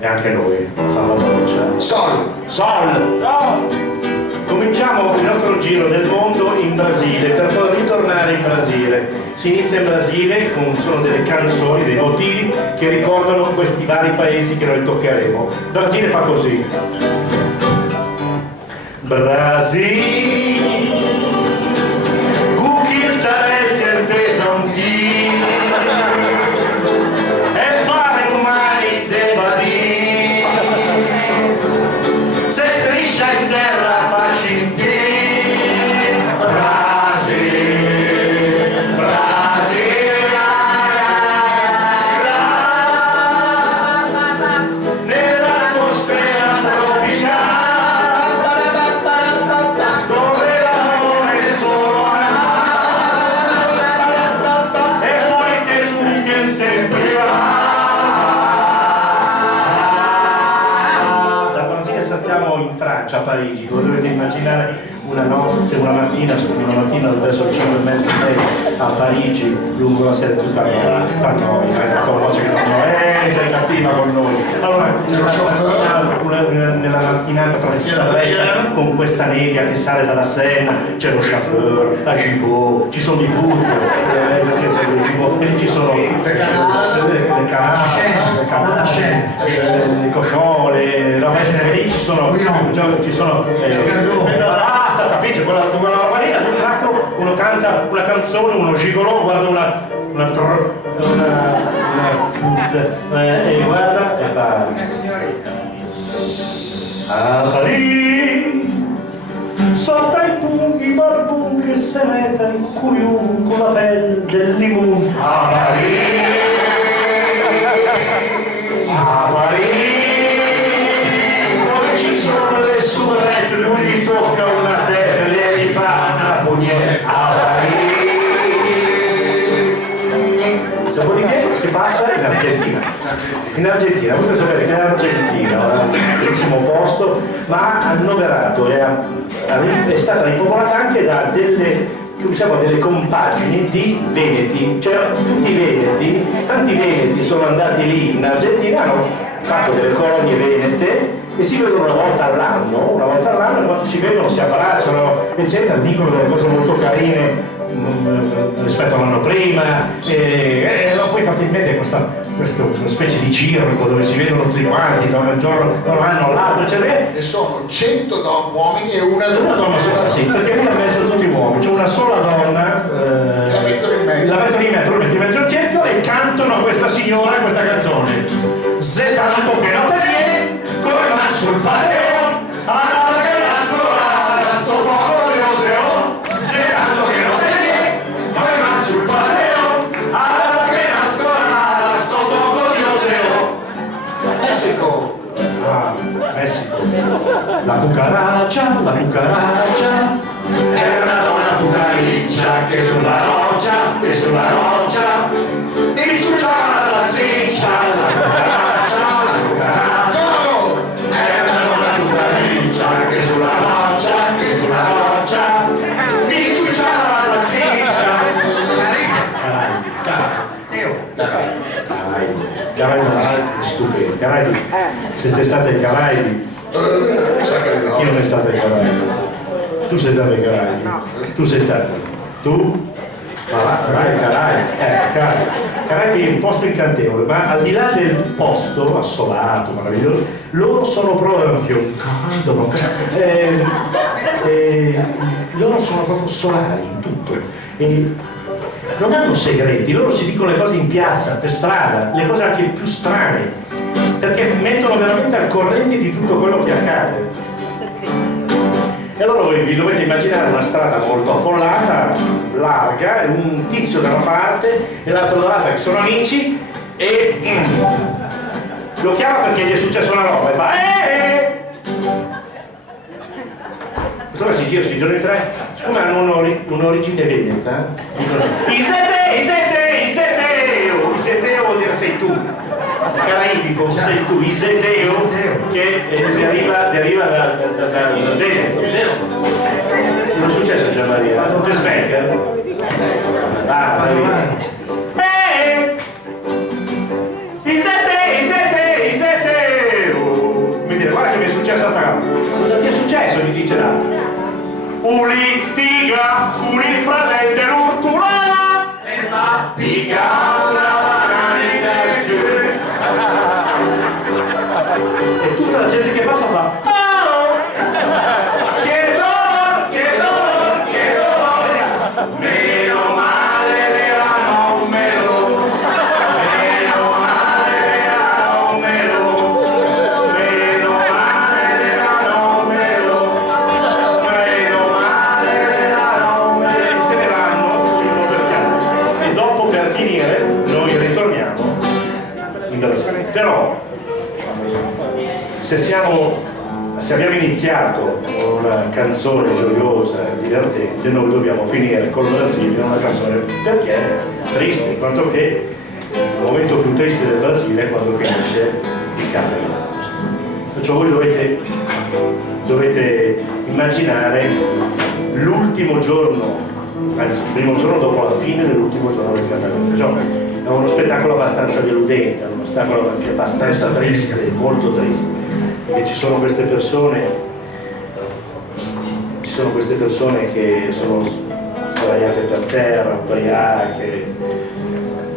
e anche noi fa la voce. Sol. Cominciamo il nostro giro del mondo in Brasile per poi ritornare in Brasile. Si inizia in Brasile sono delle canzoni, dei motivi che ricordano questi vari paesi che noi toccheremo. Brasile fa così. Brasile, o que estarei ter pesantir, é para o mar e te badir, se striscia in terra fa scintir, a Parigi. Voi dovete immaginare una mattina verso le 5:30, 6 a Parigi, lungo la sera tutta per noi, con voce che non sei cattiva con noi. Allora, nella mattinata presto, con questa nebbia che sale dalla Senna, c'è lo chauffeur, la Gigot, ci sono di tutto, e ci sono le cochon, lì ci sono basta, capisci? Quella roba lì, ad un tratto uno canta una canzone, uno gigolò, guarda e guarda e fa a Parigi sotto i punghi barbun che se mette il cuiun con la pelle del limun a Parigi poi ci sono le surrette, lui gli tocca una terra, lei gli fa una pugnetta a Parigi. Dopodiché si passa in Argentina, potete sapere che l'Argentina è un bellissimo posto, ma annoverato, è stata ripopolata anche da delle compagini di veneti, cioè tanti veneti sono andati lì in Argentina, hanno fatto delle colonie venete e si vedono una volta all'anno e quando si vedono si abbracciano, eccetera, dicono delle cose molto carine rispetto all'anno prima e poi fate in mente questa specie di circo dove si vedono tutti quanti da un giorno da un anno all'altro, eccetera. E sono 100 uomini e una donna sola, sì, perché lì ha messo tutti uomini, c'è una sola donna, la mettono in mezzo, lo metti in mezzo al cerchio e cantano a questa signora questa canzone. Se tanto che non te viene, come va sul pateo, alla che la scolata, sto poco di oseo, se tanto che non te viene, come va sul pateo, alla che la scolata, sto poco di oseo. Messico. Messico. La cucaracha è una donna cucariccia che sulla roccia il ciuccia la salsiccia, la cucaracha è una donna cucariccia che sulla roccia il ciuccia la salsiccia. Caraibi, stupendo. Caraibi, siete stati ai Caraibi? Chi non è stato ai Caraibi? Tu sei stato ai Caraibi? Tu sei stato? Tu? Caraibi è un posto incantevole, ma al di là del posto assolato, meraviglioso, loro sono proprio loro sono proprio solari in tutto. Non hanno segreti, loro si dicono le cose in piazza, per strada, le cose anche più strane, perché mettono veramente al corrente di tutto quello che accade. E allora voi vi dovete immaginare una strada molto affollata, larga, e un tizio da una parte e l'altro dall'altra che sono amici e lo chiama perché gli è successa una roba e fa allora si gira in tre, siccome hanno un'origine veneta, dicono Iseteo vuol dire sei tu, caraibico sei tu, Iseteo che deriva dal Veneto. Non è successo a Gian Maria? Sei Smecker? litiga con il fratello dell'Urtulana e va pica una banana del culo. E tutta la gente che passa fa oh, che dolor, che dolor, che dolor, meno male verano melo, meno male verano melo, meno male verano melo, meno male verano melo. E se ne vanno uno per caso. E dopo, per finire, noi ritorniamo in Brasile. Però se abbiamo iniziato con una canzone gioiosa e divertente, noi dobbiamo finire con il Brasile una canzone, perché è triste, quanto che il momento più triste del Brasile è quando finisce il carnevale. Perciò voi dovete immaginare l'ultimo giorno, anzi il primo giorno dopo la fine dell'ultimo giorno del carnevale. Perciò è uno spettacolo abbastanza deludente, è uno spettacolo anche abbastanza triste, molto triste. E ci sono queste persone che sono sdraiate per terra, ubriache,